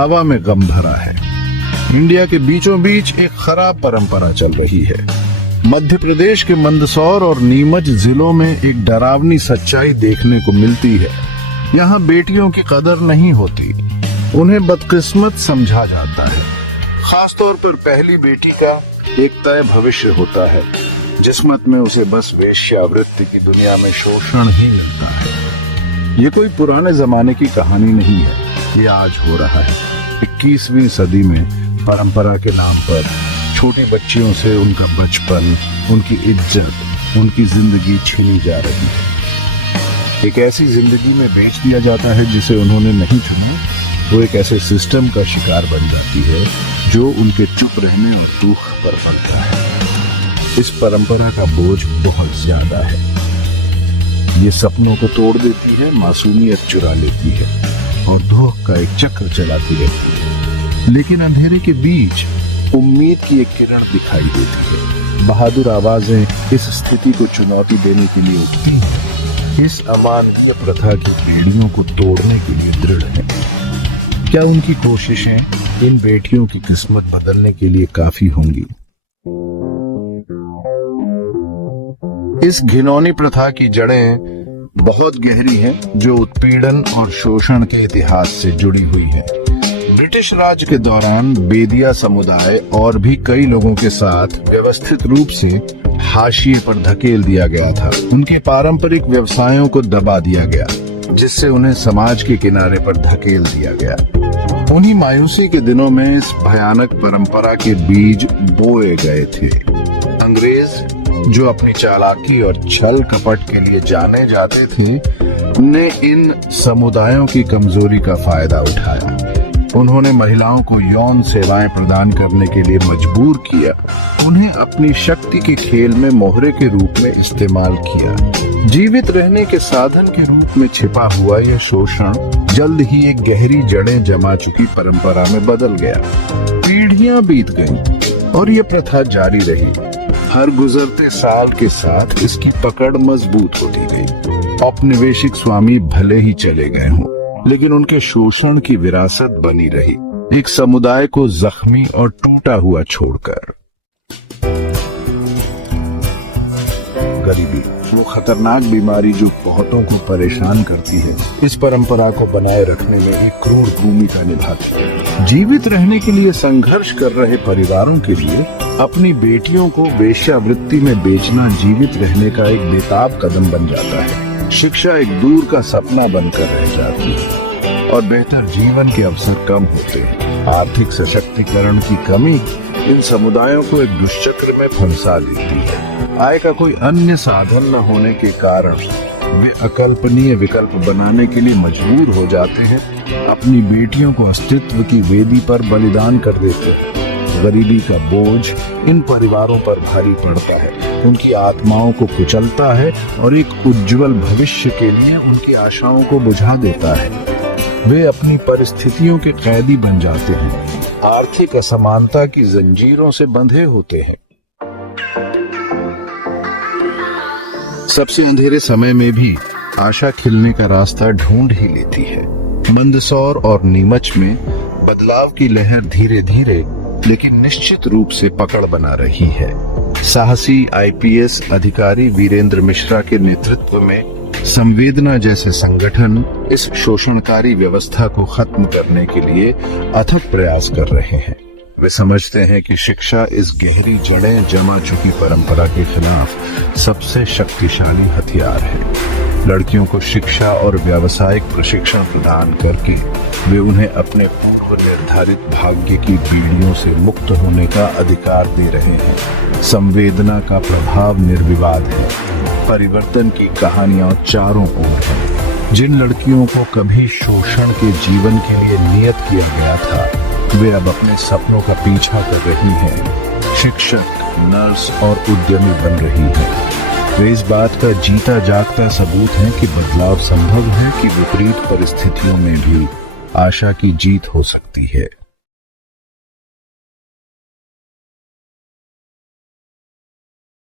हवा में गम भरा है। इंडिया के बीचों बीच एक खराब परंपरा चल रही है। मध्य प्रदेश के मंदसौर और नीमच जिलों में एक डरावनी सच्चाई देखने को मिलती है। यहाँ बेटियों की कदर नहीं होती, उन्हें बदकिस्मत समझा जाता है। खासतौर पर पहली बेटी का एक तय भविष्य होता है, जिस्मत में उसे बस वेश्यावृत्ति की दुनिया में शोषण ही मिलता है। ये कोई पुराने जमाने की कहानी नहीं है, ये आज हो रहा है। 21वीं सदी में परंपरा के नाम पर छोटी बच्चियों से उनका बचपन, उनकी इज्जत, उनकी जिंदगी छीनी जा रही है। एक ऐसी जिंदगी में बेच दिया जाता है जिसे उन्होंने नहीं चुना। वो एक ऐसे सिस्टम का शिकार बन जाती है जो उनके चुप रहने और दुख पर पलता है। इस परंपरा का बोझ बहुत ज्यादा है। ये सपनों को तोड़ देती है, मासूमियत चुरा लेती है और दुख का एक चक्र चलाती रहती है। लेकिन अंधेरे के बीच उम्मीद की एक किरण दिखाई देती है। बहादुर आवाजें इस स्थिति को चुनौती देने के लिए उठती हैं। इस अमानवीय प्रथा की बेड़ियों को तोड़ने के लिए दृढ़ है। क्या उनकी कोशिशें इन बेटियों की किस्मत बदलने के लिए काफी होंगी? इस घिनौनी प्रथा की जड़ें बहुत गहरी हैं, जो उत्पीड़न और शोषण के इतिहास से जुड़ी हुई है। ब्रिटिश राज के दौरान बेदिया समुदाय और भी कई लोगों के साथ व्यवस्थित रूप से हाशिए पर धकेल दिया गया था। उनके पारंपरिक व्यवसायों को दबा दिया गया, जिससे उन्हें समाज के किनारे पर धकेल दिया गया। उन्हीं मायूसी के दिनों में इस भयानक परंपरा के बीज बोए गए थे। अंग्रेज, जो अपनी चालाकी और छल कपट के लिए जाने जाते थे, ने इन समुदायों की कमजोरी का फायदा उठाया। उन्होंने महिलाओं को यौन सेवाएं प्रदान करने के लिए मजबूर किया। उन्हें अपनी शक्ति के खेल में मोहरे के रूप में इस्तेमाल किया। जीवित रहने के साधन के रूप में छिपा हुआ यह शोषण जल्द ही एक गहरी जड़ें जमा चुकी परंपरा में बदल गया। पीढ़ियां बीत गईं और ये प्रथा जारी रही। हर गुजरते साल के साथ इसकी पकड़ मजबूत होती गई। औपनिवेशिक स्वामी भले ही चले गए हों, लेकिन उनके शोषण की विरासत बनी रही, एक समुदाय को जख्मी और टूटा हुआ छोड़कर। गरीबी, वो खतरनाक बीमारी जो बहुतों को परेशान करती है, इस परंपरा को बनाए रखने में एक क्रूर भूमिका निभाती है। जीवित रहने के लिए संघर्ष कर रहे परिवारों के लिए अपनी बेटियों को वेश्यावृत्ति में बेचना जीवित रहने का एक बेताब कदम बन जाता है। शिक्षा एक दूर का सपना बनकर रह जाती है और बेहतर जीवन के अवसर कम होते हैं। आर्थिक सशक्तिकरण की कमी इन समुदायों को एक दुष्चक्र में फंसा देती है। आय का कोई अन्य साधन न होने के कारण वे अकल्पनीय विकल्प बनाने के लिए मजबूर हो जाते हैं। अपनी बेटियों को अस्तित्व की वेदी पर बलिदान कर देते हैं। गरीबी का बोझ इन परिवारों पर भारी पड़ता है, उनकी आत्माओं को कुचलता है और एक उज्जवल भविष्य के लिए उनकी आशाओं को बुझा देता है। वे अपनी परिस्थितियों के कैदी बन जाते हैं, आर्थिक असमानता की जंजीरों से बंधे होते हैं। सबसे अंधेरे समय में भी आशा खिलने का रास्ता ढूंढ ही लेती है। मंदसौर और नीमच में बदलाव की लहर धीरे धीरे लेकिन निश्चित रूप से पकड़ बना रही है। साहसी IPS अधिकारी वीरेंद्र मिश्रा के नेतृत्व में संवेदना जैसे संगठन इस शोषणकारी व्यवस्था को खत्म करने के लिए अथक प्रयास कर रहे हैं। वे समझते हैं कि शिक्षा इस गहरी जड़ें जमा चुकी परंपरा के खिलाफ सबसे शक्तिशाली हथियार है। लड़कियों को शिक्षा और व्यावसायिक प्रशिक्षण प्रदान करके वे उन्हें अपने पूर्व निर्धारित भाग्य की बीड़ियों से मुक्त होने का अधिकार दे रहे हैं। संवेदना का प्रभाव निर्विवाद है। परिवर्तन की कहानियां चारों ओर हैं। जिन लड़कियों को कभी शोषण के जीवन के लिए नियत किया गया था, वे अब अपने सपनों का पीछा कर रही हैं। शिक्षक, नर्स और उद्यमी बन रही हैं। वे इस बात का जीता जागता सबूत है कि बदलाव संभव है, कि विपरीत परिस्थितियों में भी आशा की जीत हो सकती है।